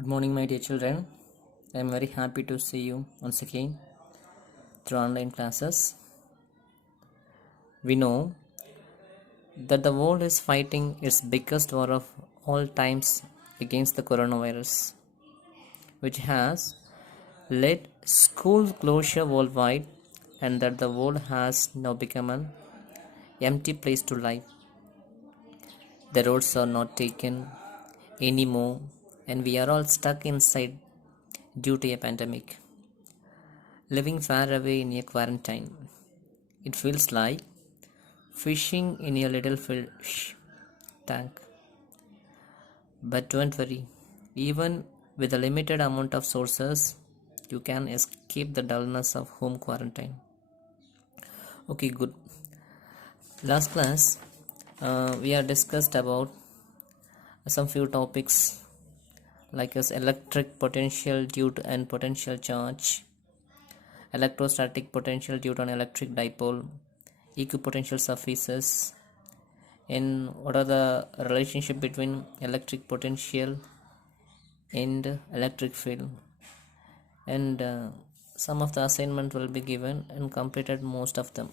Good morning, my dear children. I am very happy to see you once again through online classes. We know that the world is fighting its biggest war of all times against the coronavirus, which has led school closure worldwide, and that the world has now become an empty place to live. The roads are not taken anymore, and we are all stuck inside due to a pandemic, living far away in a quarantine. It feels like fishing in a little fish tank. But don't worry, even with a limited amount of sources, you can escape the dullness of home quarantine. Okay, good. Last class, we have discussed about some few topics like as electric potential due to and potential charge, electrostatic potential due to an electric dipole, equipotential surfaces, and what are the relationship between electric potential and electric field, and some of the assignment will be given and completed most of them.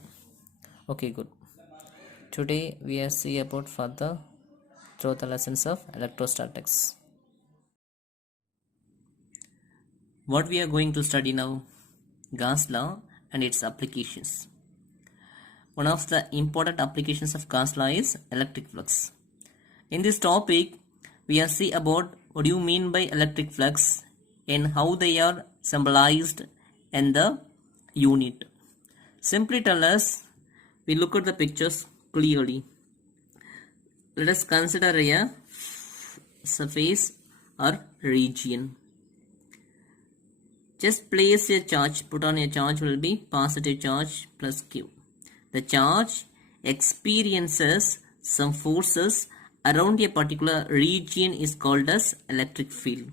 Okay, good. Today we are see about further through the lessons of electrostatics. What we are going to study now, Gauss law and its applications. One of the important applications of Gauss law is electric flux. In this topic, we are see about what do you mean by electric flux and how they are symbolized in the unit. Simply tell us, we look at the pictures clearly. Let us consider a surface or region. Just place a charge, put on a charge will be positive charge plus Q. The charge experiences some forces around a particular region is called as electric field.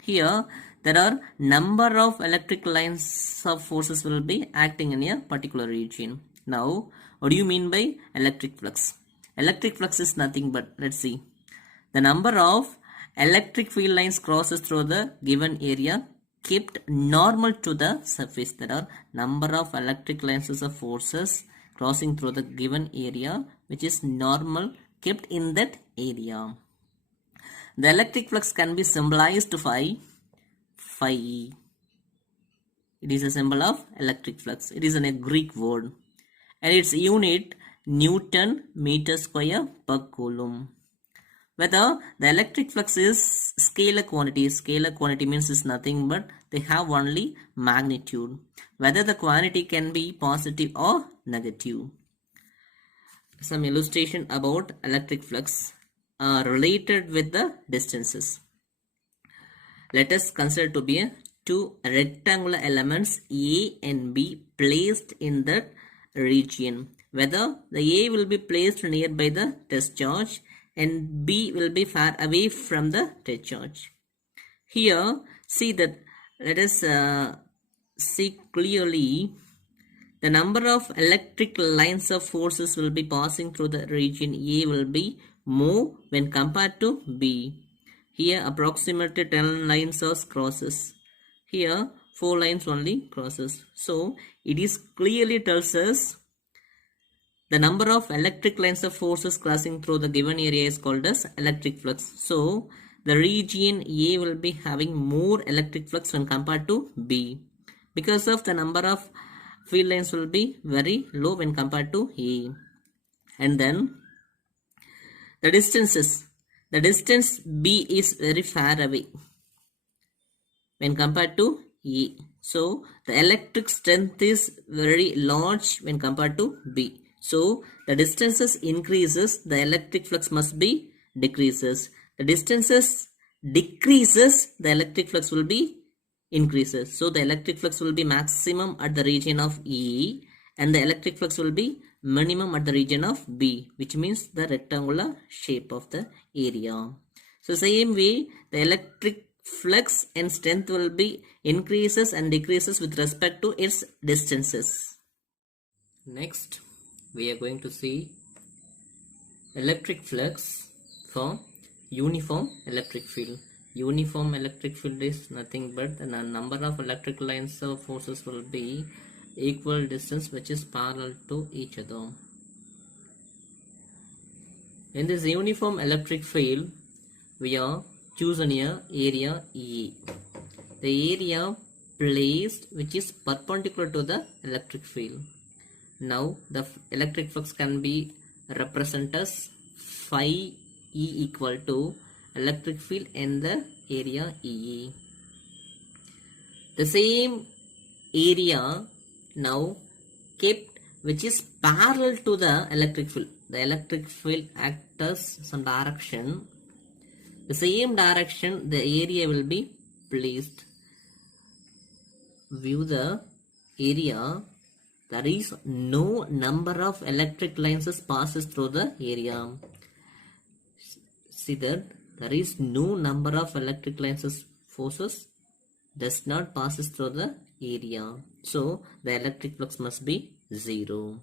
Here there are number of electric lines of forces will be acting in a particular region. Now what do you mean by electric flux? Electric flux is nothing but, let's see, the number of electric field lines crosses through the given area kept normal to the surface. There are number of electric lines of forces crossing through the given area which is normal kept in that area. The electric flux can be symbolized by phi. It is a symbol of electric flux. It is in a Greek word and its unit Newton meter square per coulomb. Whether the electric flux is scalar quantity means is nothing but they have only magnitude. Whether the quantity can be positive or negative. Some illustration about electric flux are related with the distances. Let us consider to be two rectangular elements A and B placed in that region. Whether the A will be placed nearby the test charge and B will be far away from the test charge. Here, see that, let us see clearly the number of electric lines of forces will be passing through the region A will be more when compared to B. Here approximately 10 lines of crosses. Here 4 lines only crosses. So it is clearly tells us the number of electric lines of forces crossing through the given area is called as electric flux. So the region A will be having more electric flux when compared to B. Because of the number of field lines will be very low when compared to A. And then the distances. The distance B is very far away when compared to A. So the electric strength is very large when compared to B. So the distances increases, the electric flux must be decreases. The distances decreases, the electric flux will be increases. So the electric flux will be maximum at the region of E and the electric flux will be minimum at the region of B, which means the rectangular shape of the area. So same way the electric flux and strength will be increases and decreases with respect to its distances. Next we are going to see electric flux for uniform electric field. uniform electric field is nothing but the number of electric lines of forces will be equal distance which is parallel to each other. In this uniform electric field, we are chosen here area E. The area placed which is perpendicular to the electric field. Now the electric flux can be represented as phi E equal to electric field in the area EE. The same area now kept which is parallel to the electric field. The electric field acts as some direction. The same direction the area will be placed. View the area. There is no number of electric lines passes through the area. See that there is no number of electric lines forces does not passes through the area. So the electric flux must be 0.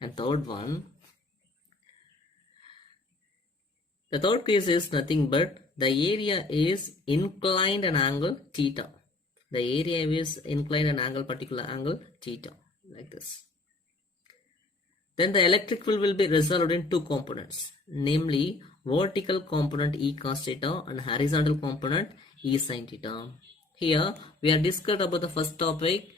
And third one. The third case is nothing but the area is inclined an angle theta. The area is inclined an angle, particular angle theta, like this. Then the electric field will be resolved in two components, namely vertical component E cos theta and horizontal component E sin theta. Here we are discussed about the first topic.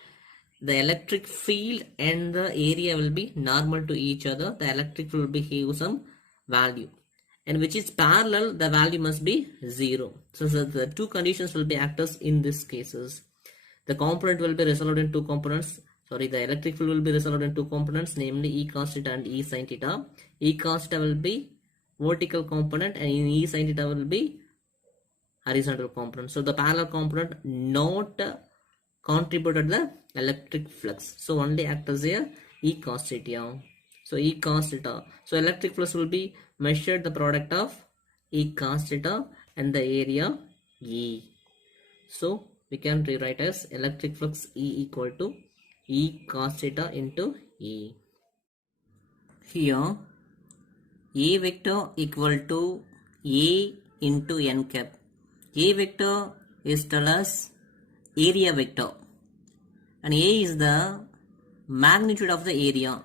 The electric field and the area will be normal to each other. The electric field will be have some value, and which is parallel, the value must be 0. So the two conditions will be actors in these cases. The component will be resolved in two components. The electric field will be resolved in two components, namely E cos theta and E sin theta. E cos theta will be vertical component and E sin theta will be horizontal component. So the parallel component not contributed the electric flux. So only act as a E cos theta. So E cos theta. So electric flux will be measured the product of E cos theta and the area E. So we can rewrite as electric flux E equal to E cos theta into E. Here A vector equal to A into n cap. A vector is tell us area vector and A is the magnitude of the area,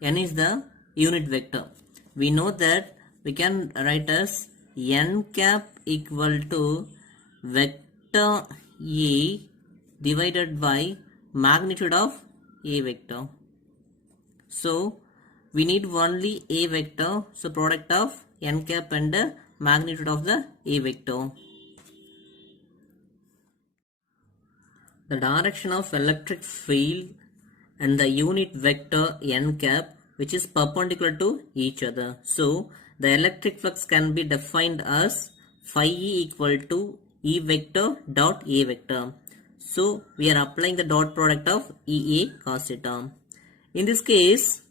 n is the unit vector. We know that we can write as n cap equal to vector A divided by magnitude of A vector. So we need only A vector, so product of n cap and the magnitude of the A vector. The direction of electric field and the unit vector n cap which is perpendicular to each other. So the electric flux can be defined as phi E equal to E vector dot A vector. So we are applying the dot product of EA cos theta. In this case,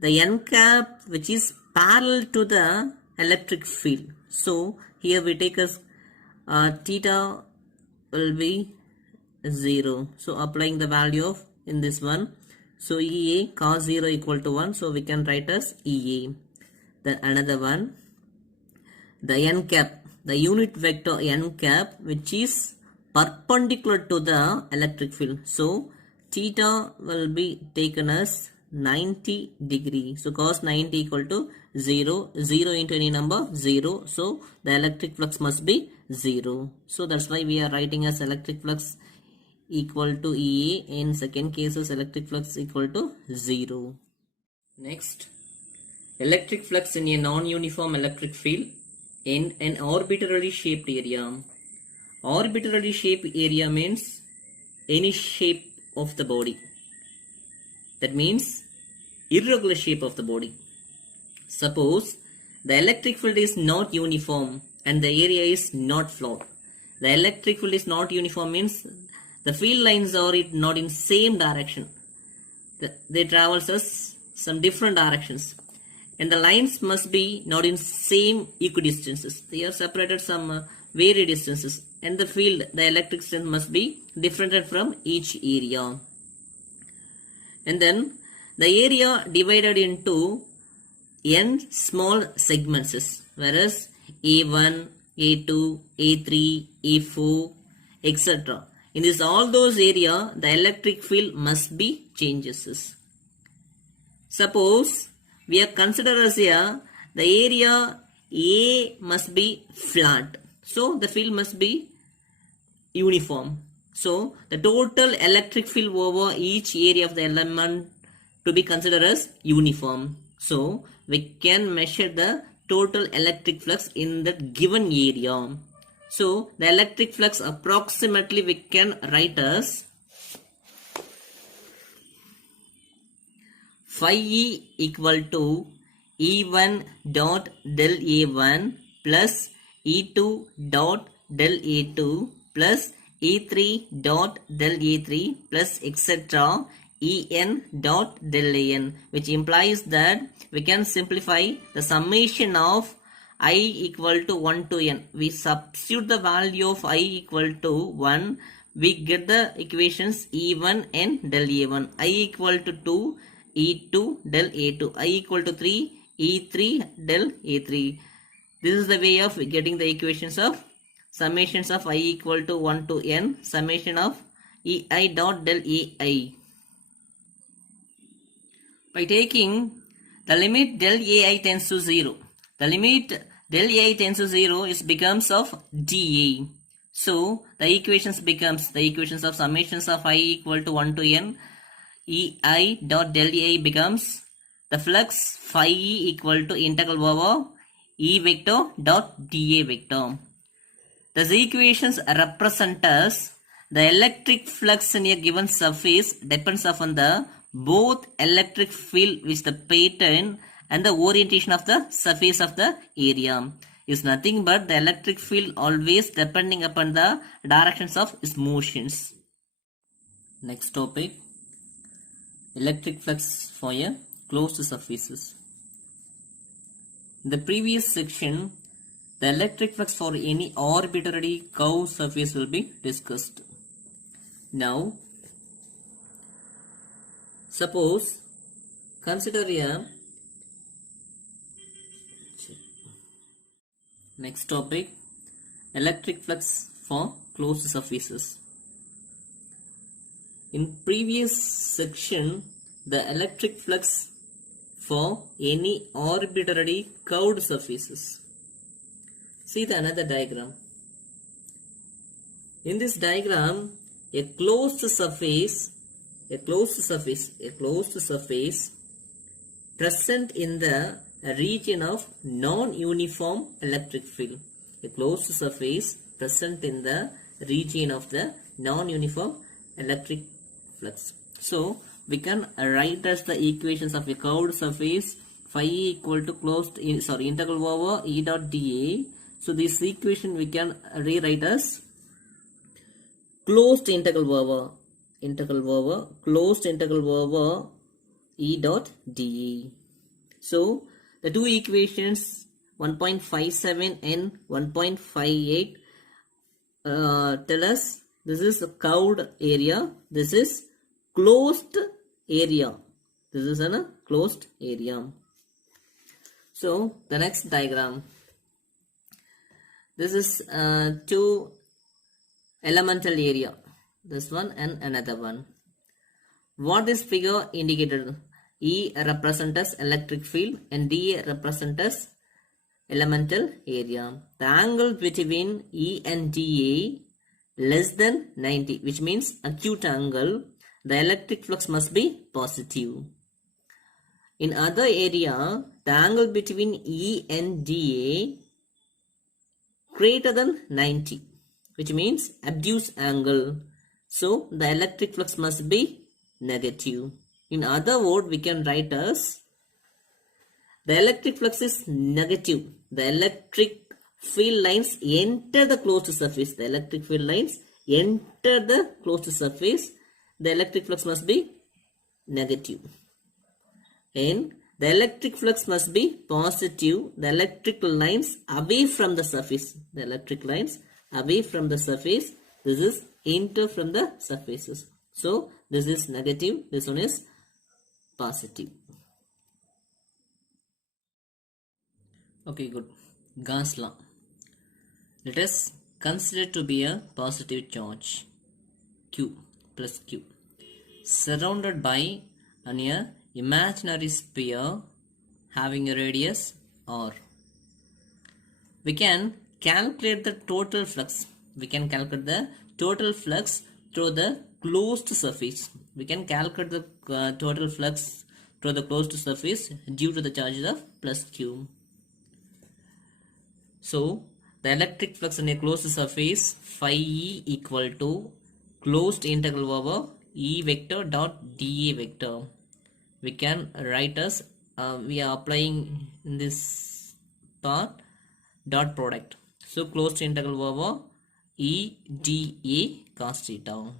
the n cap which is parallel to the electric field. So here we take as theta will be 0. So applying the value of in this one. So EA cos 0 equal to 1. So we can write as EA. Then another one. The n cap, the unit vector n cap which is perpendicular to the electric field. So theta will be taken as 90 degree. So cos 90 equal to 0. 0 into any number 0. So the electric flux must be 0. So that's why we are writing as electric flux equal to EA. In second cases electric flux equal to 0. Next, electric flux in a non-uniform electric field in an arbitrarily shaped area. Arbitrarily shaped area means any shape of the body. That means irregular shape of the body. Suppose the electric field is not uniform and the area is not flat. The electric field is not uniform means the field lines are not in same direction. They travel as some different directions. And the lines must be not in same equidistances. They are separated some varied distances. And the field, the electric strength must be different from each area. And then the area divided into n small segments, whereas A1, A2, A3, A4, etc. In this all those area, the electric field must be changes. Suppose we are consider as here the area A must be flat. So the field must be uniform. So the total electric field over each area of the element to be considered as uniform. So we can measure the total electric flux in that given area. So the electric flux approximately we can write as phi E equal to E1 dot del A1 plus E2 dot del A2 plus E3 dot del A3 plus etc. En dot del En, which implies that we can simplify the summation of I equal to 1 to n. We substitute the value of I equal to 1. We get the equations E1 and del A1. I equal to 2, E2 del A2. I equal to 3, E3 del A3. This is the way of getting the equations of summations of I equal to 1 to n, summation of Ei dot del Ai. By taking the limit del Ai tends to 0, the limit del Ai tends to 0 is becomes of dA. So the equations becomes the equations of summations of I equal to 1 to n, Ei dot del Ai becomes the flux phi E equal to integral over E vector dot dA vector. These equations represent us the electric flux in a given surface depends upon the both electric field which the pattern and the orientation of the surface of the area is nothing but the electric field always depending upon the directions of its motions. Next topic, electric flux for a closed surfaces. In the previous section, the electric flux for any arbitrary curved surface will be discussed. Now, suppose consider a next topic, electric flux for closed surfaces. In previous section, the electric flux for any arbitrary curved surfaces. See the another diagram. In this diagram, a closed surface present in the region of non-uniform electric field. A closed surface present in the region of the non-uniform electric flux. So we can write as the equations of a curved surface phi equal to integral over E dot dA. So this equation we can rewrite as closed integral over E dot dA. So the two equations 1.57 and 1.58 tell us this is a curved area, this is closed area, this is a closed area. So the next diagram, this is two elemental area, this one and another one. What this figure indicated? E represents as electric field and D represents as elemental area. The angle between E and DA less than 90, which means acute angle. The electric flux must be positive. In other area, the angle between E and DA greater than 90, which means obtuse angle. So the electric flux must be negative. In other words, we can write as the electric flux is negative. The electric field lines enter the closed surface. The electric field lines enter the closed surface. The electric flux must be negative. And the electric flux must be positive. The electric lines away from the surface. The electric lines away from the surface. This is enter from the surfaces. So this is negative. This one is positive. Okay, good. Gauss law. Let us consider to be a positive charge Q plus Q surrounded by an imaginary sphere having a radius R. We can calculate the total flux. We can calculate the total flux through the closed surface. We can calculate the total flux through the closed surface due to the charges of plus Q. So, the electric flux in a closed surface phi E equal to closed integral over E vector dot dA vector. We can write as we are applying in this part dot product. So closed integral over E dA cos theta.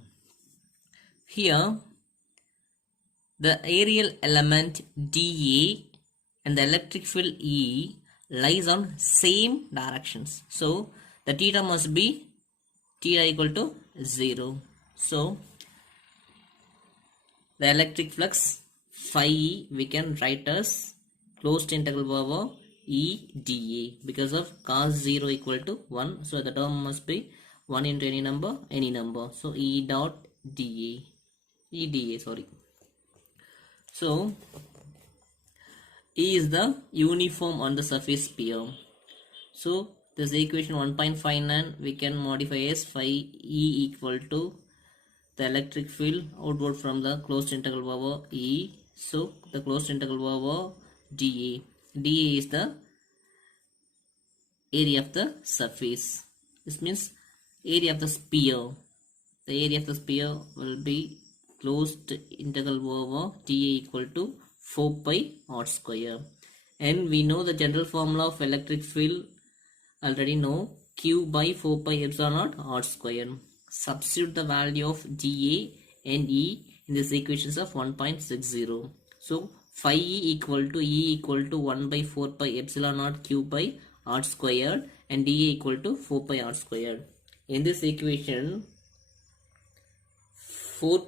Here the aerial element dA and the electric field E lies on same directions. So the theta must be theta equal to 0. So the electric flux phi E we can write as closed integral over E dA because of cos 0 equal to 1. So the term must be 1 into any number. So E dot dA. E dA, sorry. So E is the uniform on the surface sphere. So this equation 1.59 we can modify as phi E equal to the electric field outward from the closed integral over E. So the closed integral over dA. dA is the area of the surface. This means area of the sphere. The area of the sphere will be closed integral over dA equal to 4 pi r square. And we know the general formula of electric field already know, Q by 4 pi epsilon naught r square. Substitute the value of dA and E in this equations of 1.60. So phi E equal to 1 by 4 pi epsilon naught Q by r squared and dA equal to 4 pi r squared. In this equation 4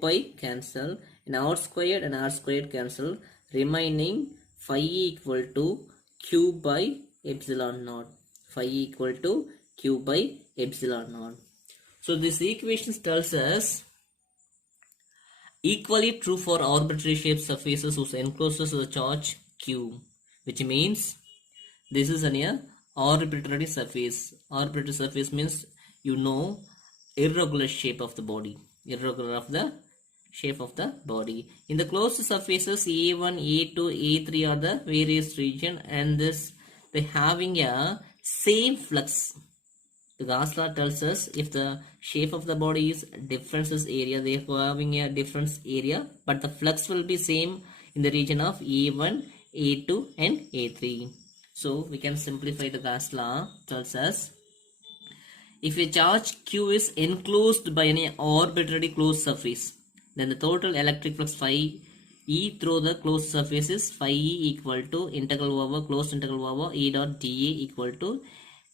pi cancel and r squared cancel, remaining phi equal to Q by epsilon naught. Phi equal to Q by epsilon naught. So this equation tells us equally true for arbitrary shaped surfaces whose encloses the charge Q, which means this is an arbitrary surface. Arbitrary surface means irregular shape of the body. Irregular of the shape of the body. In the closed surfaces A1, A2, A3 are the various region, and this by having a same flux. The Gauss law tells us if the shape of the body is differences area, they are having a difference area, but the flux will be same in the region of A1, A2 and A3. So we can simplify the Gauss law. Tells us if a charge Q is enclosed by an arbitrary closed surface, then the total electric flux phi E through the closed surface is phi E equal to integral over closed integral over E dot dA equal to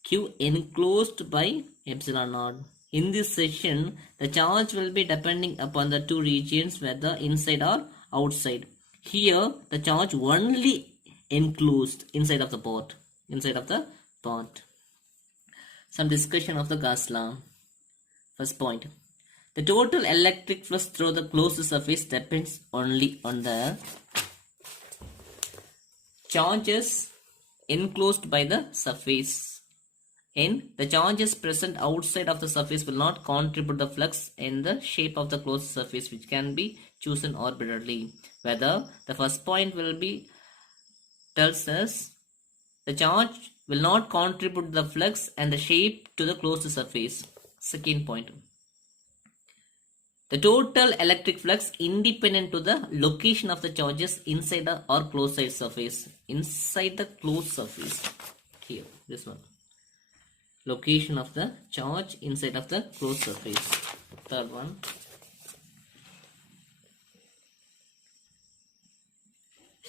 Q enclosed by epsilon naught. In this session, the charge will be depending upon the two regions, whether inside or outside. Here, the charge only enclosed inside of the pot. Some discussion of the Gauss law. First point. The total electric flux through the closed surface depends only on the charges enclosed by the surface, and the charges present outside of the surface will not contribute the flux in the shape of the closed surface, which can be chosen arbitrarily. Whether the first point will be tells us the charge will not contribute the flux and the shape to the closed surface. Second point. The total electric flux independent to the location of the charges inside the or closed side surface. Inside the closed surface. Here, this one. Location of the charge inside of the closed surface. Third one.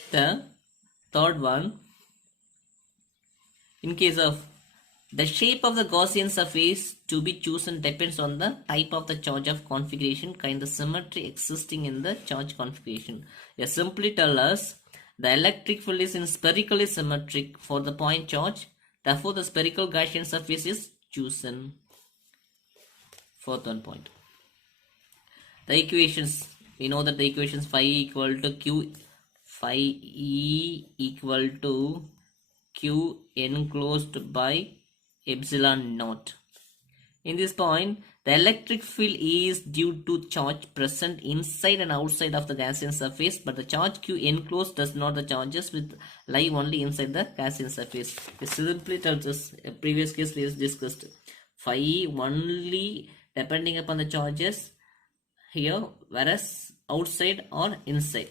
The third one. In case of the shape of the Gaussian surface to be chosen depends on the type of the charge of configuration, kind of symmetry existing in the charge configuration. They simply tell us the electric field is in spherically symmetric for the point charge. Therefore, the spherical Gaussian surface is chosen. Fourth one point. The equations. We know that the equations phi equal to Q, phi E equal to Q enclosed by epsilon naught. In this point, the electric field is due to charge present inside and outside of the Gaussian surface, but the charge Q enclosed does not. The charges with lie only inside the Gaussian surface. This simply tells us, a previous case we discussed, phi only depending upon the charges here, whereas outside or inside.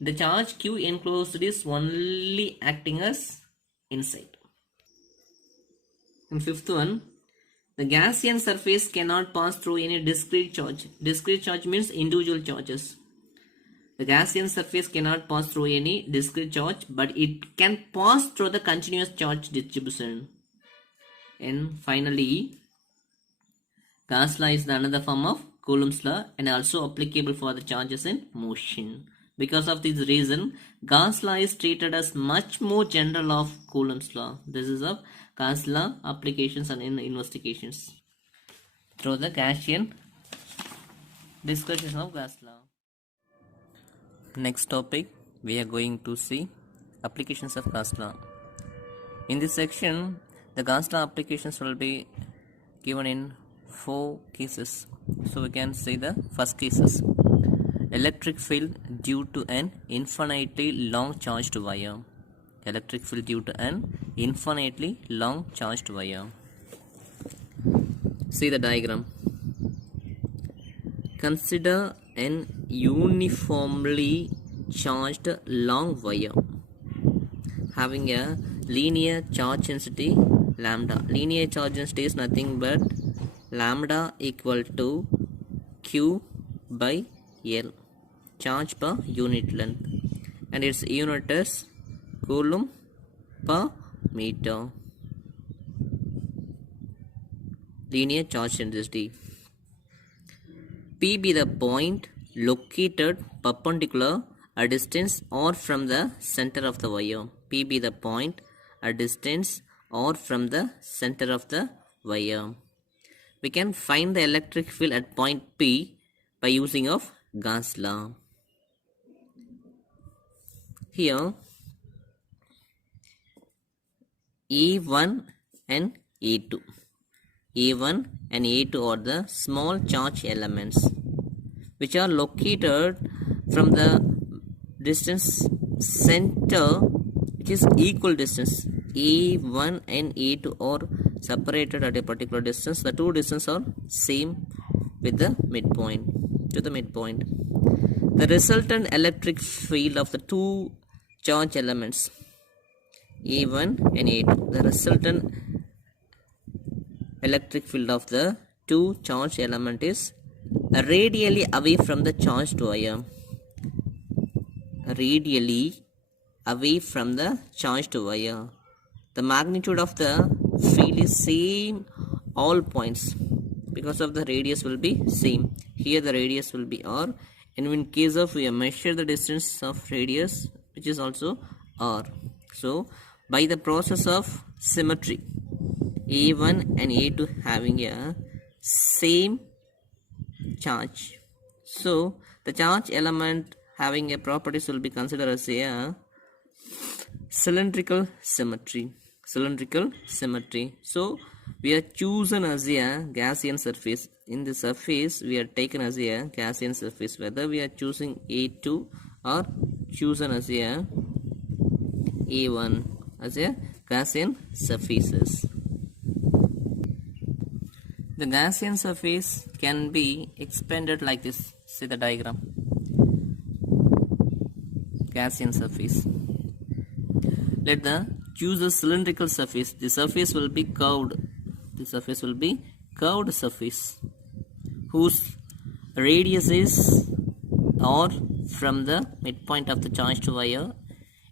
The charge Q enclosed is only acting as inside. And fifth one, the Gaussian surface cannot pass through any discrete charge. Discrete charge means individual charges. The Gaussian surface cannot pass through any discrete charge, but it can pass through the continuous charge distribution. And finally, Gauss law is another form of Coulomb's law and also applicable for the charges in motion. Because of this reason, Gauss law is treated as much more general of Coulomb's law. This is of Gauss law applications and in investigations through the Gaussian discussion of Gauss law. Next topic, we are going to see applications of Gauss law. In this section, the Gauss law applications will be given in 4 cases. So we can see the first cases. Electric field due to an infinitely long charged wire. Electric field due to an infinitely long charged wire. See the diagram. Consider an uniformly charged long wire having a linear charge density lambda. Linear charge density is nothing but lambda equal to Q by L, charge per unit length, and its unit is Coulomb per meter. Linear charge density. P be the point located perpendicular a distance or from the center of the wire. P be the point a distance or from the center of the wire. We can find the electric field at point P by using of Gauss law. Here A1 and A2. A1 and A2 are the small charge elements which are located from the distance center, which is equal distance. A1 and A2 are separated at a particular distance. The two distances are same with the midpoint, to the midpoint. The resultant electric field of the two charge elements A1 and A2, the resultant electric field of the two charge element is radially away from the charged wire. Radially away from the charged wire. The magnitude of the field is same all points because of the radius will be same. Here the radius will be R, and in case of we measure the distance of radius, which is also R. So by the process of symmetry, A1 and A2 having a same charge, so the charge element having a properties will be considered as a cylindrical symmetry. Cylindrical symmetry. So we are chosen as a Gaussian surface. In the surface we are taken as a Gaussian surface, whether we are choosing A2 or chosen as a A1 as a Gaussian surfaces. The Gaussian surface can be expanded like this. See the diagram. Gaussian surface. Let the choose a cylindrical surface. The surface will be curved. The surface will be curved surface whose radius is R from the midpoint of the charged wire,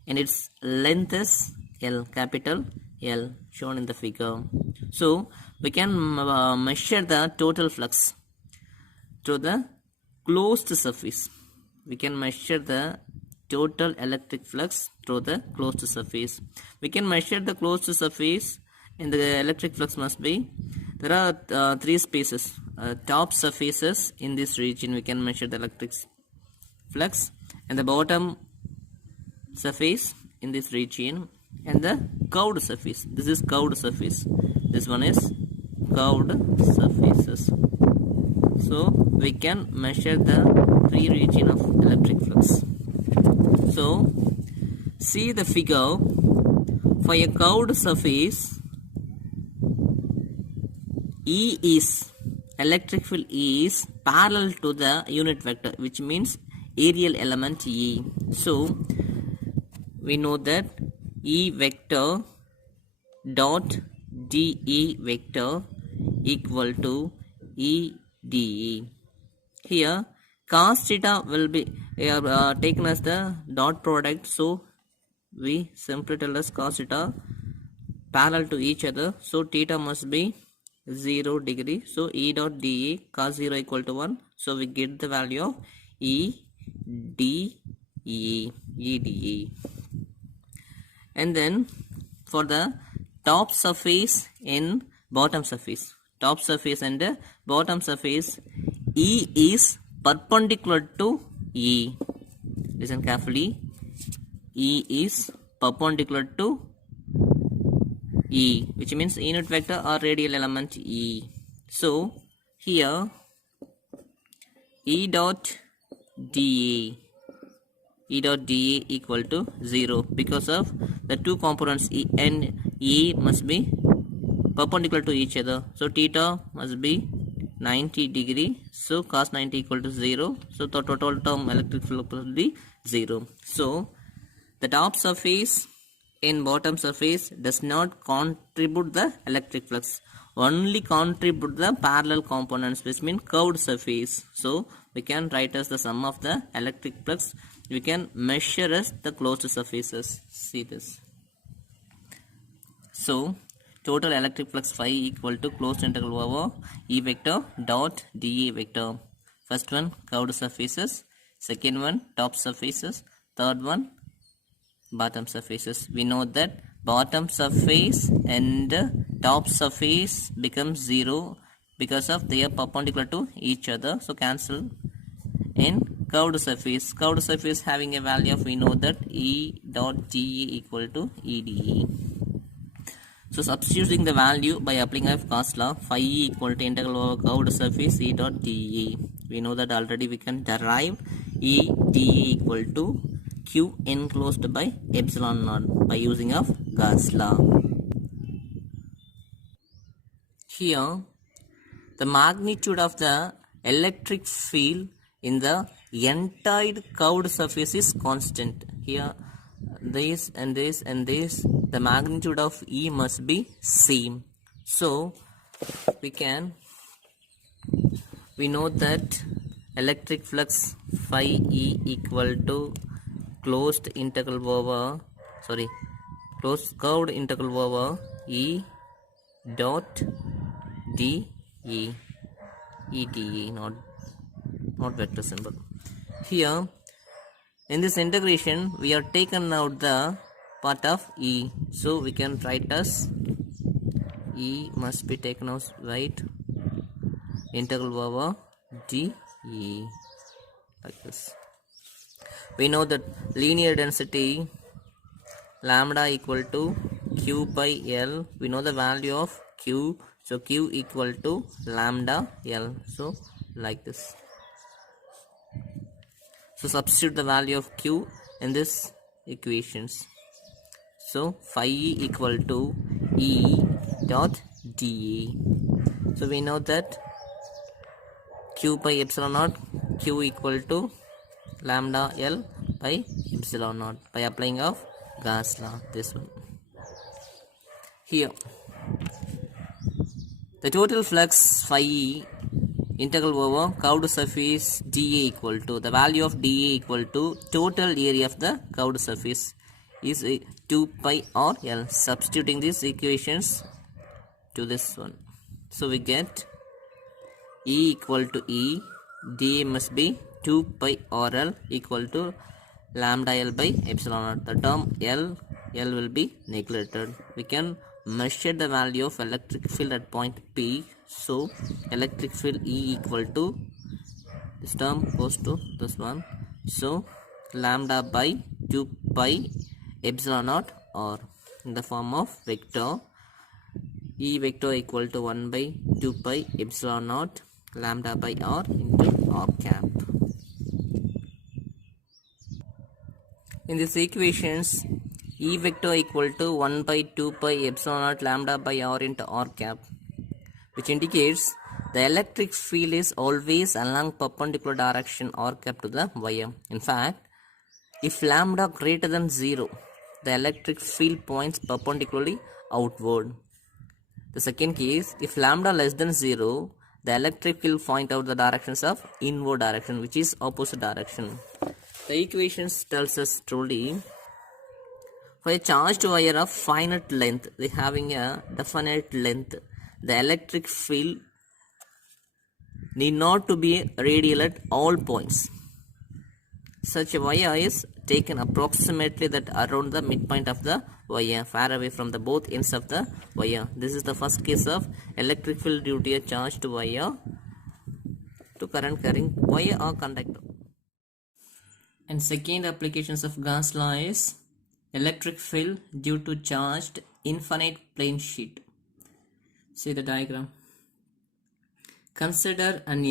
and its length is L, capital L, shown in the figure. So we can measure the total flux through the closed surface. We can measure the total electric flux through the closed surface. We can measure the closed surface, and the electric flux must be, there are three spaces, top surfaces in this region we can measure the electric flux, and the bottom surface in this region, and the curved surface. This is curved surface, this one is curved surfaces. So we can measure the three region of electric flux. So see the figure. For a curved surface, E is, electric field is parallel to the unit vector, which means areal element E. So we know that E vector dot dE vector equal to E dE. Here cos theta will be taken as the dot product, so we simply tell us cos theta parallel to each other, so theta must be 0 degree, so E dot dE cos 0 equal to 1, so we get the value of E dE. And then for the top surface and bottom surface, top surface and bottom surface, E is perpendicular to E. Listen carefully. E is perpendicular to E, which means unit vector or radial element E. So here E dot dE equal to 0 because of the two components E and E must be perpendicular to each other. So theta must be 90 degree. So cos 90 equal to 0. So the total term electric flux will be 0. So the top surface and bottom surface does not contribute the electric flux, only contribute the parallel components, which mean curved surface. So we can write as the sum of the electric flux. We can measure as the closed surfaces. See this. So total electric flux phi equal to closed integral over E vector dot dE vector. First one curved surfaces, second one top surfaces, third one bottom surfaces. We know that bottom surface and top surface becomes 0 because of they are perpendicular to each other, so cancel. In curved surface having a value of, we know that E dot dE equal to E dE. So substituting the value by applying of cos law, phi equal to integral over curved surface E dot dE. We know that already we can derive E dE equal to Q enclosed by epsilon naught by using of Gauss law. Here the magnitude of the electric field in the entire curved surface is constant. Here this and this and this, the magnitude of E must be same. So we know that electric flux phi E equal to closed curved integral over E dot dE. E dE, not vector symbol. Here in this integration we are taken out the part of E, so we can write as E must be taken out, right, integral over dE, like this. We know that linear density lambda equal to Q by L. We know the value of Q, so Q equal to lambda L, so like this. So substitute the value of Q in this equations. So phi E equal to E dot dE. So we know that Q by epsilon naught, Q equal to lambda L by epsilon naught by applying of Gauss law, this one. Here the total flux phi E integral over curved surface dA equal to, the value of dA equal to total area of the curved surface is 2 pi r L. Substituting these equations to this one, so we get E equal to E, dA must be 2 pi r L equal to lambda L by epsilon naught. The term L will be neglected. We can measure the value of electric field at point P. So electric field E equal to, this term goes to this one. So lambda by 2 pi epsilon naught, or in the form of vector E vector equal to 1 by 2 pi epsilon naught lambda by r into r cap. In these equations, E vector equal to 1 by 2 pi epsilon naught lambda by r into r cap, which indicates the electric field is always along perpendicular direction r cap to the wire. In fact, if lambda greater than 0, the electric field points perpendicularly outward. The second case, if lambda less than 0, the electric will point out the directions of inward direction, which is opposite direction. The equations tells us truly, for a charged wire of finite length, they having a definite length, the electric field need not to be radial at all points. Such a wire is taken approximately that around the midpoint of the wire, far away from the both ends of the wire. This is the first case of electric field due to a charged wire to current carrying wire or conductor. And second applications of Gauss law is electric field due to charged infinite plane sheet. See the diagram. Consider an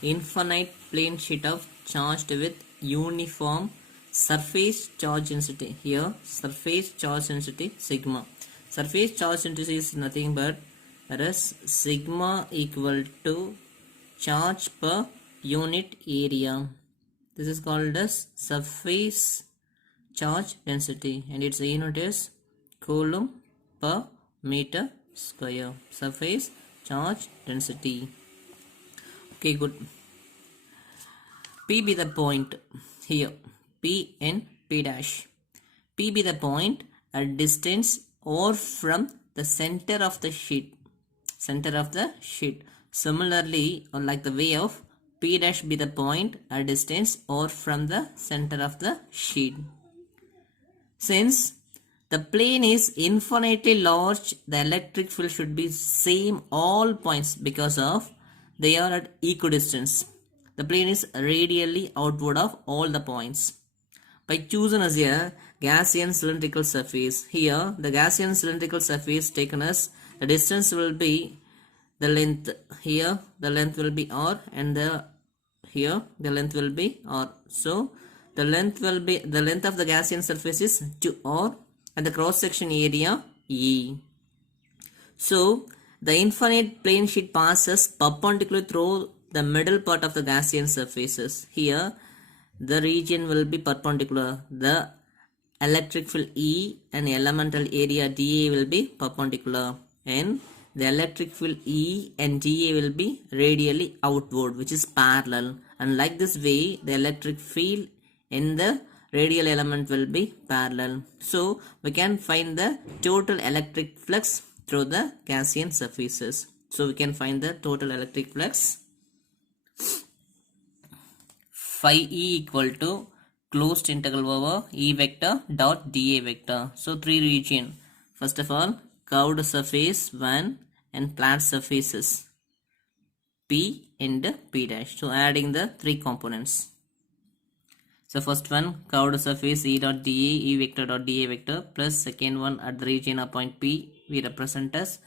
infinite plane sheet of charged with uniform surface charge density. Here surface charge density sigma. Surface charge density is nothing but as sigma equal to charge per unit area. This is called as surface charge density, and its unit is coulomb per meter square. Surface charge density. Okay, good. P be the point here. P and P dash. P be the point at distance or from the center of the sheet. Center of the sheet. Similarly, or like the way of P dash be the point at distance or from the center of the sheet. Since the plane is infinitely large, the electric field should be same all points because of they are at equidistance. The plane is radially outward of all the points. By choosing as a Gaussian cylindrical surface, here the Gaussian cylindrical surface taken as the distance will be the length. Here the length will be r, and here the length will be r. So the length will be the length of the Gaussian surface is 2r, and the cross section area E. So the infinite plane sheet passes perpendicular through the middle part of the Gaussian surfaces. Here the region will be perpendicular. The electric field E and elemental area dA will be perpendicular, and the electric field E and dA will be radially outward, which is parallel. And like this way, the electric field in the radial element will be parallel. So we can find the total electric flux through the Gaussian surfaces. So we can find the total electric flux. Phi E equal to closed integral over E vector dot dA vector. So three region. First of all, curved surface 1 and flat surfaces P and P dash. So adding the three components. So first one, curved surface E dot dA, E vector dot dA vector, plus second one at the region of point P we represent as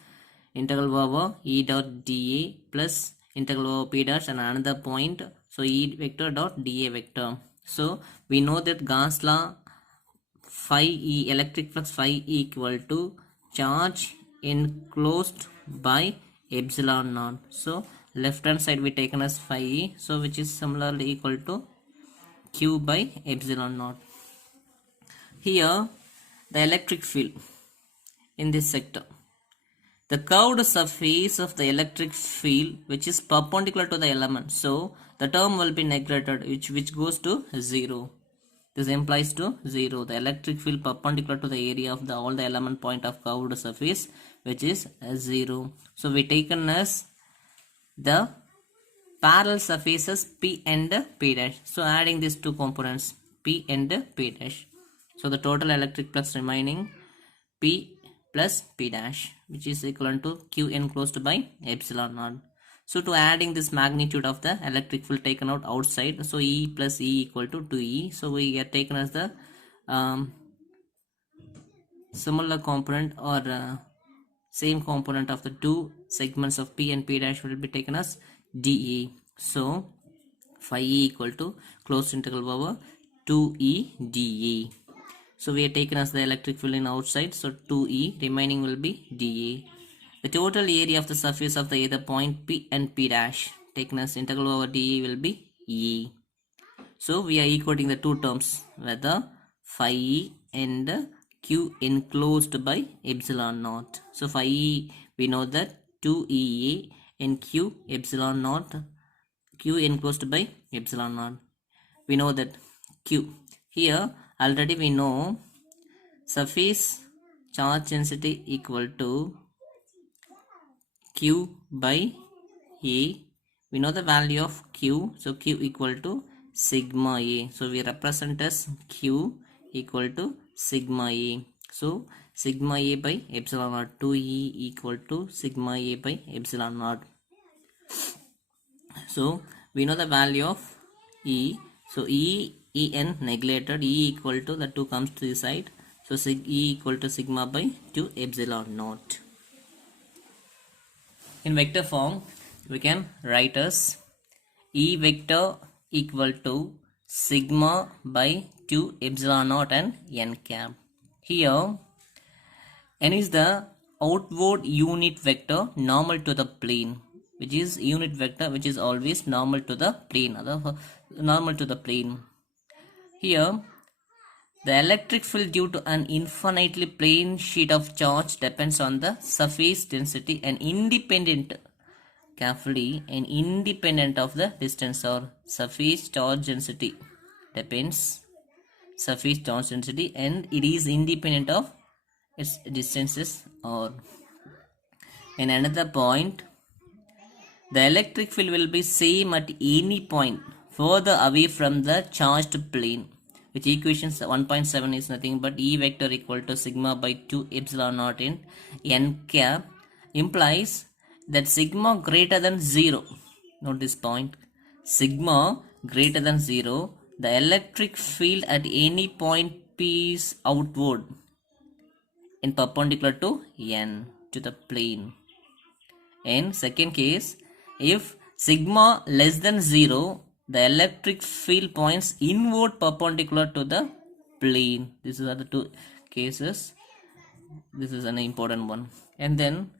integral over E dot dA plus integral over P dash and another point. So E vector dot dA vector. So we know that Gauss law phi E, electric flux phi E equal to charge enclosed by epsilon naught. So left hand side we taken as phi E, so which is similarly equal to Q by epsilon naught. Here the electric field in this sector, the curved surface of the electric field which is perpendicular to the element, so the term will be neglected, which goes to 0. This implies to 0. The electric field perpendicular to the area of all the element point of curved surface, which is 0. So we taken as the parallel surfaces P and P dash. So adding these two components, P and P dash. So the total electric flux remaining P plus P dash, which is equivalent to Q enclosed by epsilon naught. So to adding this magnitude of the electric field taken out outside, so E plus E equal to 2E. So we get taken as the similar component or same component of the two segments of P and P dash will be taken as dE. So phi E equal to closed integral over 2E dE. So we are taken as the electric field in outside, so 2E, remaining will be dE. The total area of the surface of the either point P and P dash taken as integral over dE will be E. So we are equating the two terms, whether phi E and Q enclosed by epsilon naught. So phi E, we know that 2EA and Q epsilon naught, Q enclosed by epsilon naught. We know that Q. Here already we know surface charge density equal to Q by A. We know the value of Q. So Q equal to sigma A. So we represent as Q equal to sigma A. So sigma A by epsilon naught, 2E equal to sigma A by epsilon naught. So we know the value of E. So En neglected, E equal to, the 2 comes to the side. So E equal to sigma by 2 epsilon naught. In vector form, we can write as E vector equal to sigma by 2 epsilon naught and n cap. Here n is the outward unit vector normal to the plane, which is unit vector which is always normal to the plane, normal to the plane. Here the electric field due to an infinitely plane sheet of charge depends on the surface density and independent, carefully, and independent of the distance, or surface charge density depends surface charge density and it is independent of its distances. Or in another point, the electric field will be same at any point further away from the charged plane, which equations 1.7 is nothing but E vector equal to sigma by 2 epsilon naught in n cap implies that sigma greater than 0. Note this point, sigma greater than 0, the electric field at any point P is outward in perpendicular to n, to the plane. In second case, if sigma less than 0, the electric field points inward perpendicular to the plane. These are the two cases. This is an important one. And then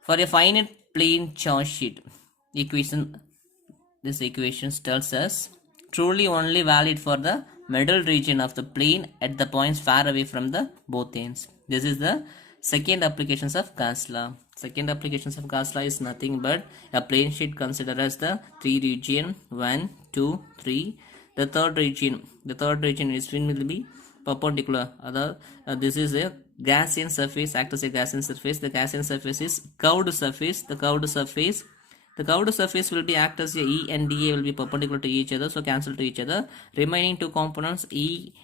for a finite plane charge sheet, this equation tells us truly only valid for the middle region of the plane at the points far away from the both ends. This is the second applications of Gauss law. Second applications of Gauss law is nothing but a plane sheet considered as the 3 region 1, 2, 3. The third region is will be perpendicular. This is a Gaussian surface, acts as a Gaussian surface. The Gaussian surface is curved surface. The curved surface will be act as a E and dA will be perpendicular to each other, so cancel to each other. Remaining two components E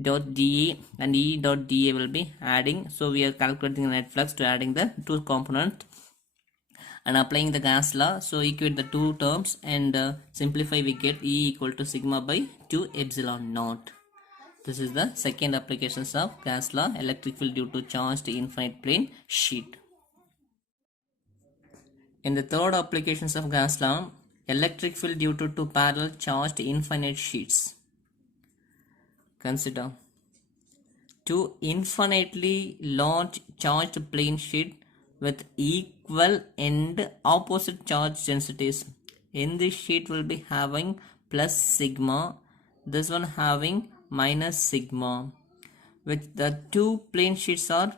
dot dA and E dot dA will be adding. So we are calculating the net flux to adding the two components and applying the Gauss law. So equate the two terms and simplify, we get E equal to sigma by 2 epsilon naught. This is the second applications of Gauss law, electric field due to charged infinite plane sheet. In the third applications of Gauss law, electric field due to two parallel charged infinite sheets. Consider two infinitely large charged plane sheet with equal and opposite charge densities. In this sheet will be having plus sigma, this one having minus sigma, which the two plane sheets are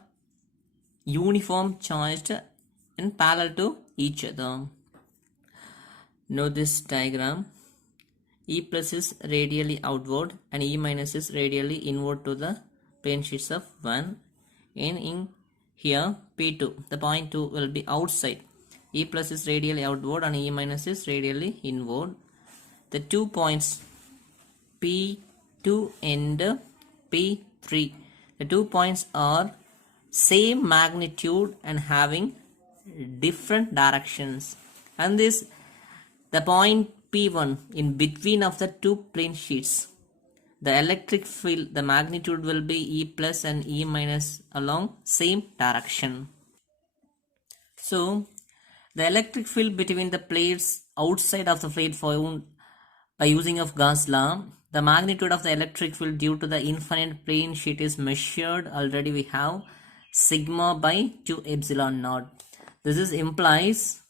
uniform charged and parallel to each other. Note this diagram. E plus is radially outward and E minus is radially inward to the plane sheets of 1. And in here P2, the point 2 will be outside. E plus is radially outward and E minus is radially inward. The 2 points P P2 and P3. The 2 points are same magnitude and having different directions, and this the point P1 in between of the two plane sheets. The electric field, the magnitude will be E plus and E minus along same direction. So the electric field between the plates outside of the plate found by using of Gauss law. The magnitude of the electric field due to the infinite plane sheet is measured. Already we have sigma by 2 epsilon naught. This is implies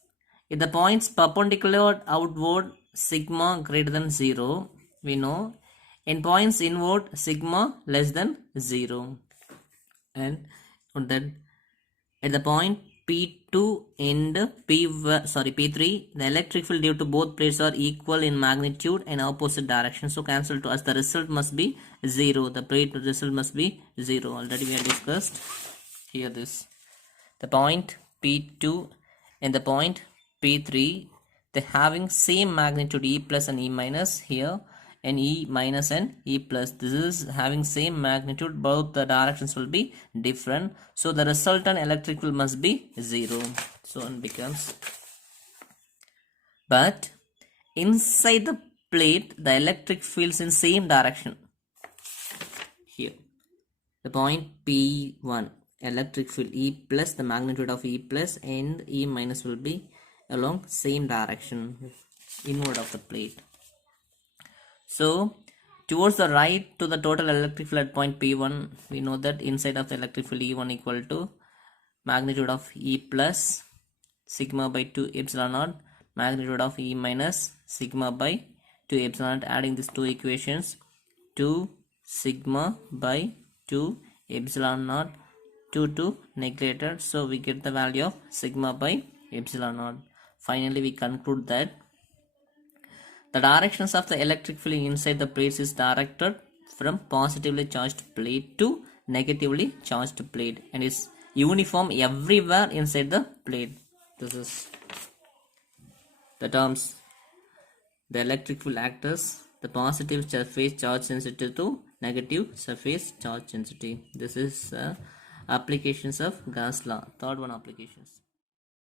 if the points perpendicular outward sigma greater than 0, we know in points inward sigma less than 0, and then at the point P2 and P3, the electric field due to both plates are equal in magnitude and opposite direction. So cancel to us. The result must be 0. The plate result must be 0. Already we have discussed here this. The point P2 and the point P3, they having same magnitude E plus and E minus here, and E minus and E plus. This is having same magnitude, both the directions will be different. So the resultant electric field must be 0. So it becomes, but inside the plate the electric fields in same direction. Here the point P1 electric field E plus, the magnitude of E plus and E minus will be along same direction inward of the plate. So towards the right to the total electric field at point P1, we know that inside of the electric field E1 equal to magnitude of E plus sigma by 2 epsilon naught, magnitude of E minus sigma by 2 epsilon naught. Adding these two equations, 2 sigma by 2 epsilon naught, 2 neglected, so we get the value of sigma by epsilon naught. Finally we conclude that the directions of the electric field inside the plates is directed from positively charged plate to negatively charged plate and is uniform everywhere inside the plate. This is the terms. The electric field acts as the positive surface charge sensitive to negative surface charge sensitive. This is applications of Gauss law. Third one, applications.